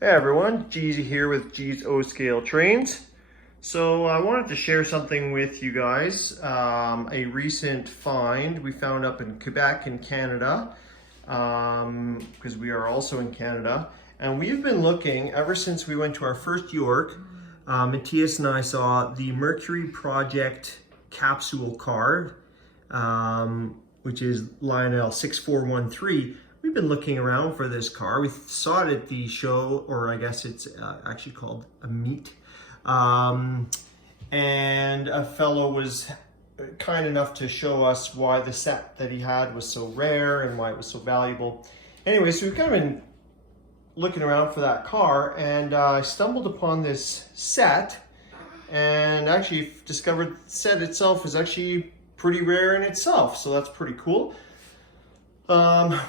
Hey everyone, Jeezy here with G's O Scale Trains. So I wanted to share something with you guys, a recent find we found up in Quebec in Canada, because we are also in Canada. And we've been looking ever since we went to our first York. Matthias and I saw the Mercury Project Capsule Car, which is Lionel 6413. We've been looking around for this car. We saw it at the show, or I guess it's actually called a meet. And a fellow was kind enough to show us why the set that he had was so rare and why it was so valuable. Anyway, so we've kind of been looking around for that car, and I stumbled upon this set and actually discovered the set itself is actually pretty rare in itself. So that's pretty cool.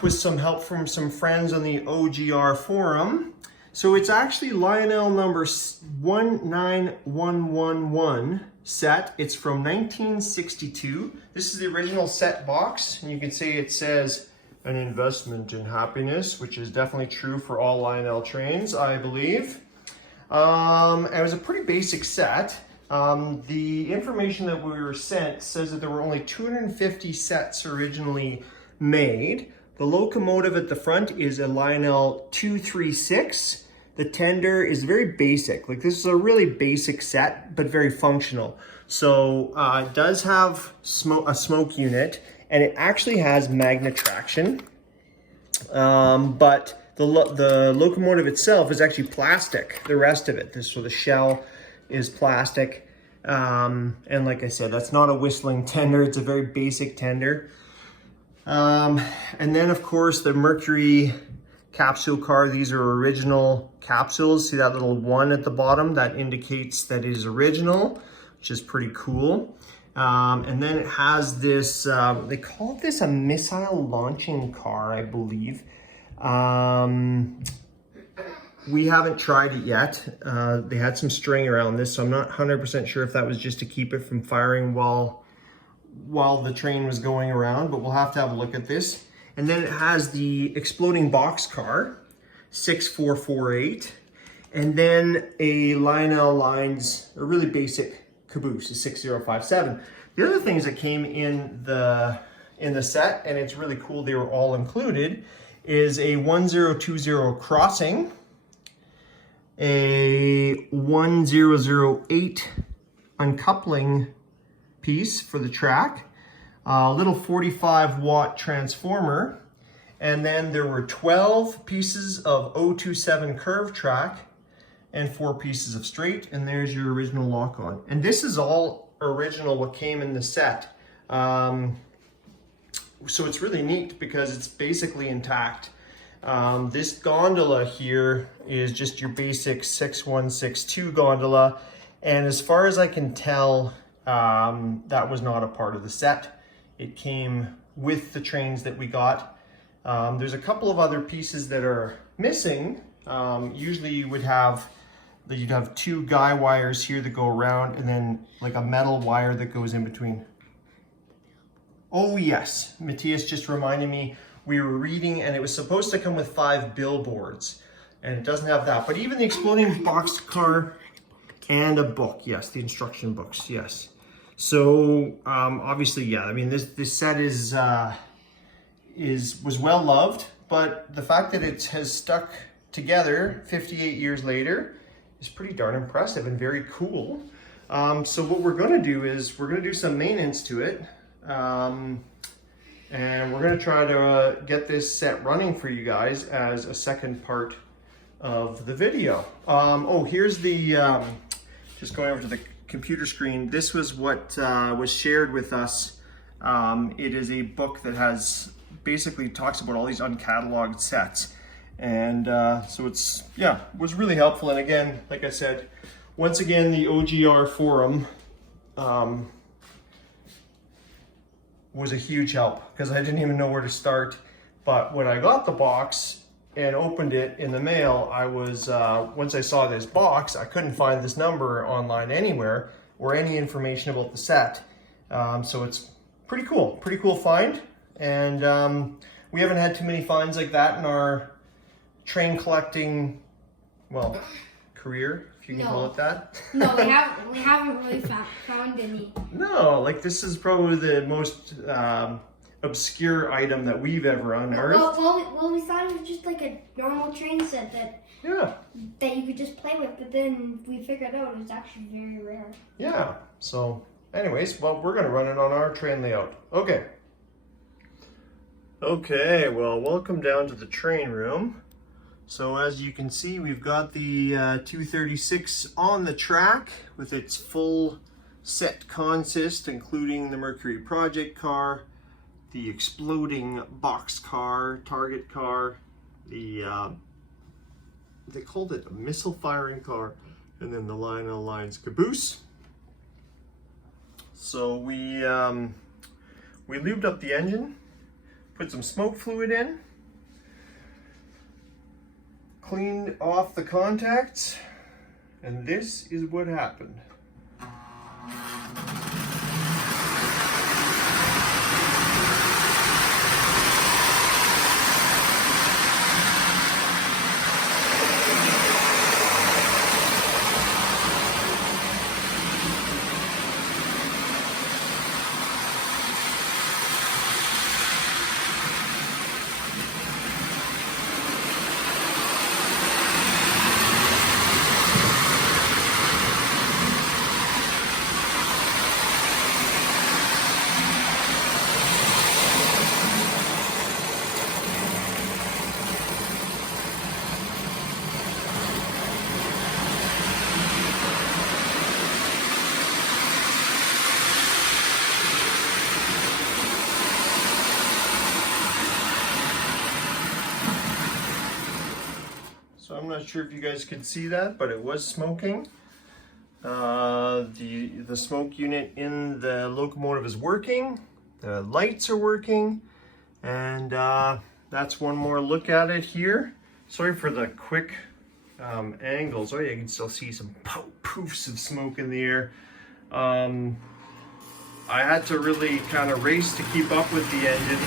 With some help from some friends on the OGR forum. So it's actually Lionel number 19111 set. It's from 1962. This is the original set box, and you can see it says an investment in happiness, which is definitely true for all Lionel trains, I believe. It was a pretty basic set. The information that we were sent says that there were only 250 sets originally made. The locomotive at the front is a Lionel 236. The tender is very basic. Like, this is a really basic set, but very functional. So it does have a smoke unit, and it actually has magnetraction. But the locomotive itself is actually plastic. The rest of it, so the shell is plastic. And like I said, that's not a whistling tender. It's a very basic tender. And then of course the Mercury Capsule Car, these are original capsules. See that little one at the bottom? That indicates that it is original, which is pretty cool. And then it has this, they call this a missile launching car, I believe. We haven't tried it yet. They had some string around this, so I'm not 100% sure if that was just to keep it from firing while the train was going around, but we'll have to have a look at this. And then it has the exploding boxcar, 6448, and then a Lionel Lines, a really basic caboose, a 6057. The other things that came in the set, and it's really cool they were all included, is a 1020 crossing, a 1008 uncoupling piece for the track, a little 45-watt transformer, and then there were 12 pieces of 027 curve track and 4 pieces of straight, and there's your original lock-on. And this is all original, what came in the set. So it's really neat because it's basically intact. This gondola here is just your basic 6162 gondola, and as far as I can tell, that was not a part of the set. It came with the trains that we got. There's a couple of other pieces that are missing. Usually you'd have 2 guy wires here that go around, and then like a metal wire that goes in between. Oh yes, Matthias just reminded me, we were reading and it was supposed to come with 5 billboards, and it doesn't have that. But even the exploding boxcar and a book, yes, the instruction books, yes. So obviously, yeah, I mean, this set was well loved, but the fact that it has stuck together 58 years later is pretty darn impressive and very cool. So what we're going to do is we're going to do some maintenance to it, and we're going to try to get this set running for you guys as a second part of the video. Oh, here's the just going over to the computer screen. This was what was shared with us. It is a book that basically talks about all these uncatalogued sets, and so it's, yeah, was really helpful. And again, like I said, once again, the OGR forum was a huge help because I didn't even know where to start. But when I got the box and opened it in the mail, I was, once I saw this box, I couldn't find this number online anywhere or any information about the set. So it's pretty cool find. And we haven't had too many finds like that in our train collecting well, career, if you can call it that. No, we haven't really found any. No, like this is probably the most obscure item that we've ever unearthed. Well, we thought it was just like a normal train set that you could just play with, but then we figured out it was actually very rare. Yeah, so anyways, well, we're gonna run it on our train layout. Okay, well, welcome down to the train room. So as you can see, we've got the 236 on the track with its full set consist, including the Mercury project car, the exploding box car, target car, the they called it a missile firing car, and then the Lionel Lions caboose. So we lubed up the engine, put some smoke fluid in, cleaned off the contacts, and this is what happened. So I'm not sure if you guys could see that, but it was smoking. The smoke unit in the locomotive is working. The lights are working. And that's one more look at it here. Sorry for the quick angles. Oh yeah, you can still see some poofs of smoke in the air. I had to really kind of race to keep up with the engine.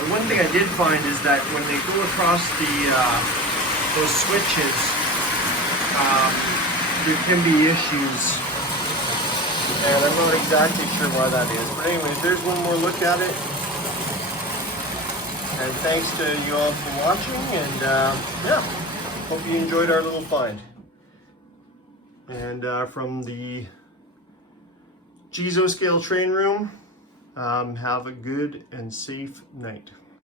And one thing I did find is that when they go across those switches, there can be issues, and I'm not exactly sure why that is. But anyways, there's one more look at it. And thanks to you all for watching, and yeah, hope you enjoyed our little find. And from the Gizo Scale train room, have a good and safe night.